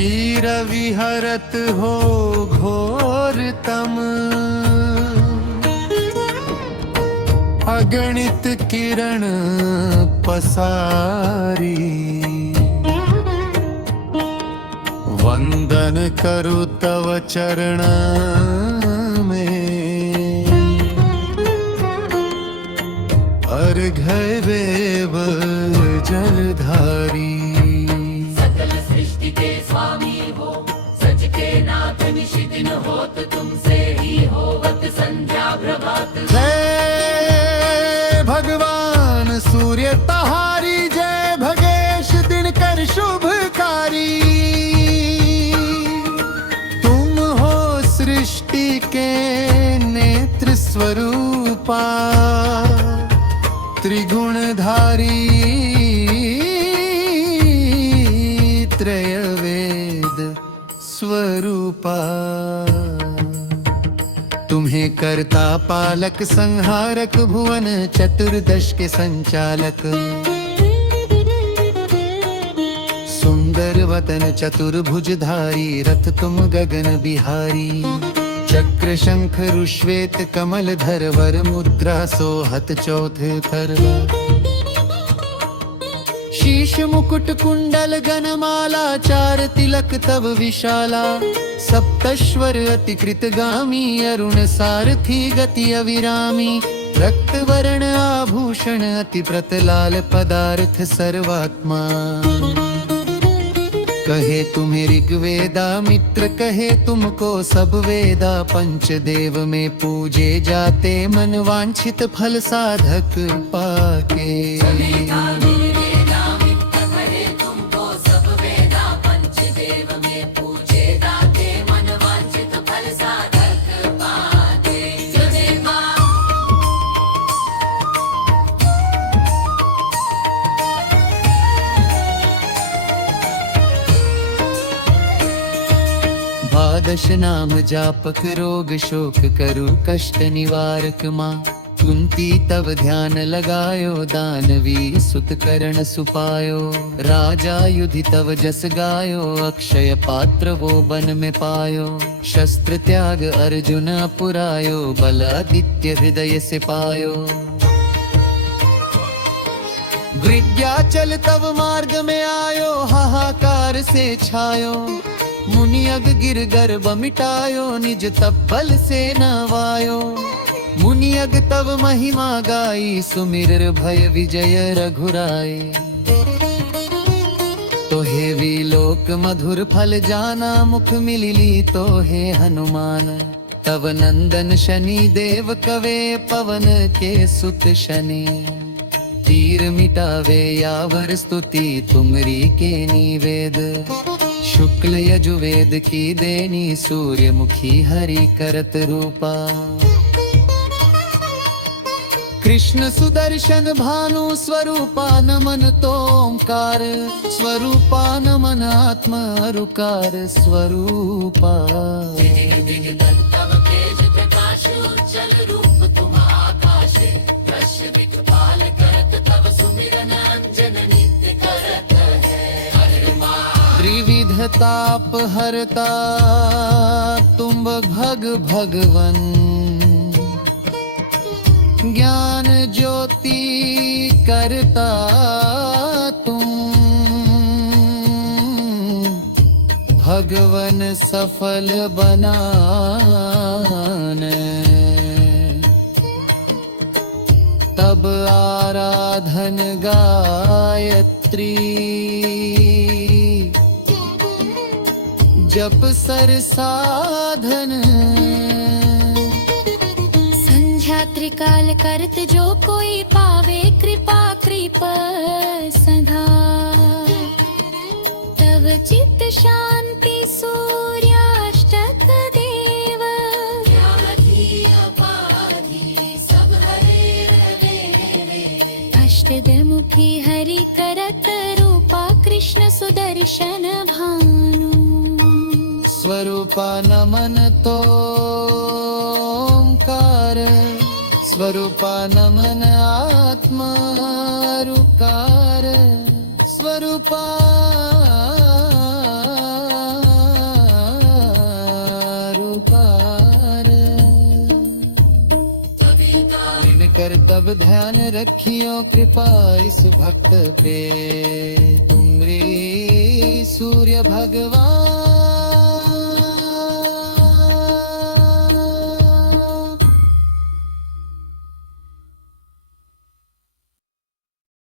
वीर विहरत हो घोरतम, अगणित किरण पसारी। वंदन करु तव चरण में, अर्घ्य देव जलधारी। सकल सृष्टि के स्वामी हो, सच के नाथ निशिदिन होत, तुमसे ही होवत संध्या प्रभात। जय भगवान सूर्य तहारी, जय भगेश दिन कर शुभकारी। तुम हो सृष्टि के नेत्र स्वरूपा, त्रिगुणधारी त्रयवेद स्वरूपा। तुम्हें करता पालक संहारक, भुवन चतुर्दश के संचालक। सुंदर वदन चतुर्भुजधारी, रथ तुम गगन बिहारी। चक्र शंख रुश्वेत कमल धर, वर मुद्रा सोहत चौथे थर। शीश मुकुट कुंडल गनमाला, चार तिलक तव विशाला। सप्तश्वर अतिकृत गामी, अरुण सारथी गति अविरामी। रक्त वर्ण आभूषण अति प्रतलाल, पदार्थ सर्वात्मा। कहे तुम्हें ऋग्वेदा मित्र, कहे तुमको सब वेदा। पंचदेव में पूजे जाते, मन वांछित फल साधक पाके। द्वादश नाम जापक, रोग शोक करु कष्ट निवारक माँ। कुंती तव ध्यान लगायो, दानवी सुत करण सुपायो। राजा युधि तव जस गायो, अक्षय पात्र वो बन में पायो। शस्त्र त्याग अर्जुन अपुरायो, बल आदित्य हृदय से पायो। विद्याचल तव मार्ग में आयो, हाहाकार से छायो। मुनियग गिर गर्भ मिटायो, निज तब्बल से नवायो। मुनियग तव महिमा गाई, सुमिर भय विजय रघुराई। तो हे विलोक मधुर फल जाना, मुख मिलिली तो हे हनुमान। तव नंदन शनि देव कवे, पवन के सुत शनि। तीर मिटावे यावर स्तुति, तुमरी के निवेद। शुक्ल यजुर्वेद की देनी, सूर्यमुखी हरि करत रूपा। कृष्ण सुदर्शन भानु स्वरूपा, नमन तोंकार स्वरूपा। नमन आत्मा रुकार स्वरूपा। त्रिविध ताप हरता, तुम भग भगवन। ज्ञान ज्योति करता तुम, भगवन सफल बनान। तब आराधन गायत्री, जप सर साधन। संध्या त्रिकाल करत, जो कोई पावे कृपा कृप सधा। तव चित्त शांति सूर्याष्टक देव। अष्टमुखी हरि करत रूपा, कृष्ण सुदर्शन भानु। स्वरूपा नमन तोंकार, स्वरूपा नमन आत्मा रुकार। स्वरूपा कर तब ध्यान रखियो कृपा इस भक्त पे तुमरे सूर्य भगवान